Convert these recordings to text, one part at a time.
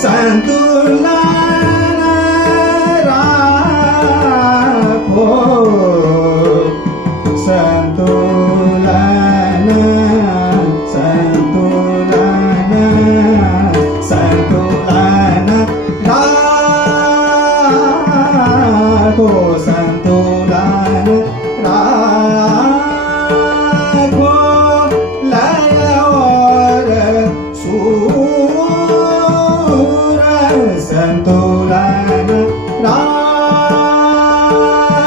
三顿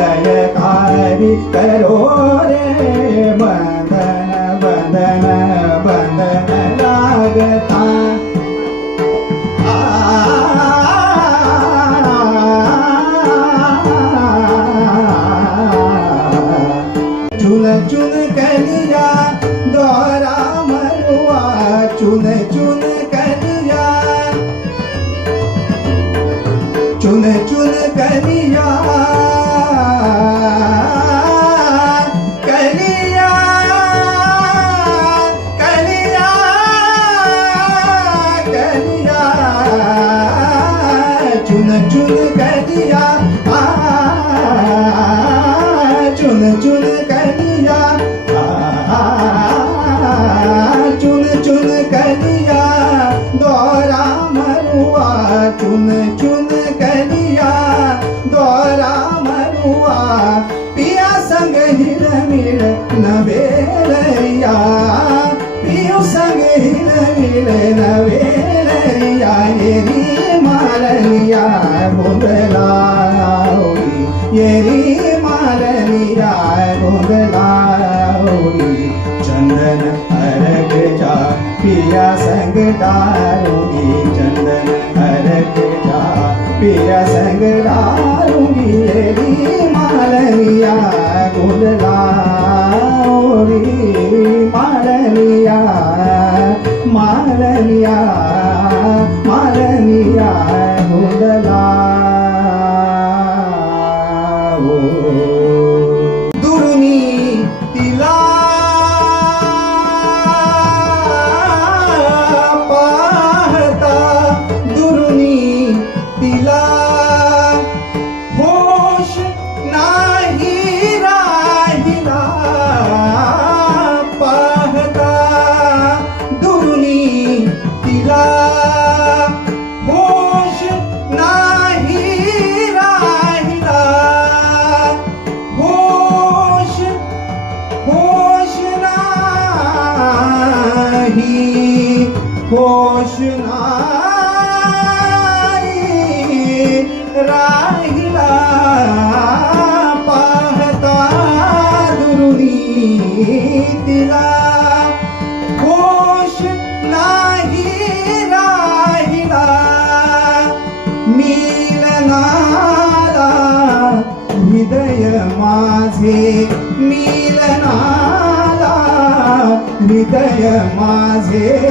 पैसिलय कार्य करो रे बंधन बंधन बंधन लागता चुन चुन कलिया द्वारा मरुआ चुन चुन चुन कनिया चुन चुन कनिया दोरा मरुआ चुन चुन कनिया दोरा मरुआ पिया संग हिर मिल नवे चंदन अरग जा पिया संग डारूंगी चंदन अरग जा पिया संग डारूंगी येरी मालनिया। पाहता दुरुनी तिला. होश नाही राहिला. मिलनाला हृदय माझे. मिलनाला हृदय माझे.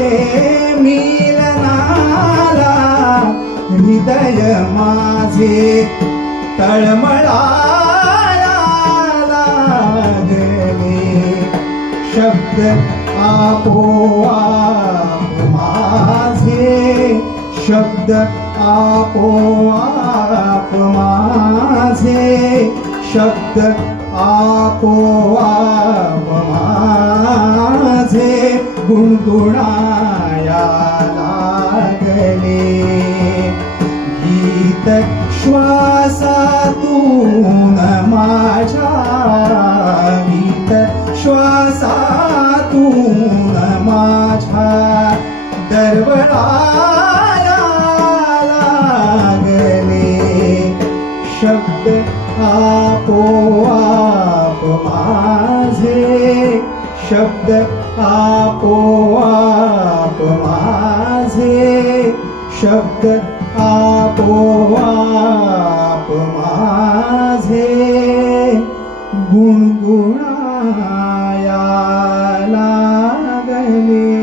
मिलनाला हृदय माझे. लागले शब्द शब्द आपोआप माझे शब्द आपोआप माझे शब्द आपोआप माझे गुणगुणाया लागले. गीत श्वासातून माझ्या गीत श्वासातून माझ्या दरबळाया लागले. शब्द आपोआप माझे. शब्द आपोआप माझे. शब्द आपोआप पाप माझे गुणगुणाया लागले.